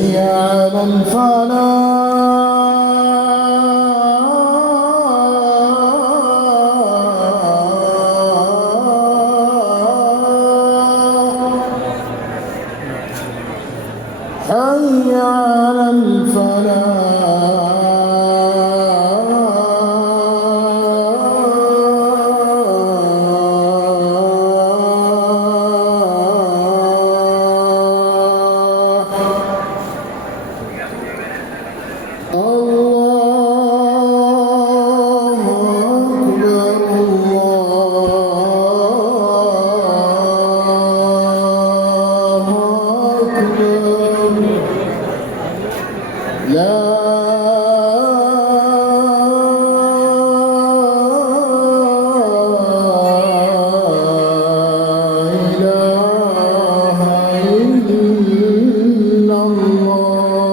حي على الفلاح حي على الفلاح الله أكبر الله أكبر لا إله إلا الله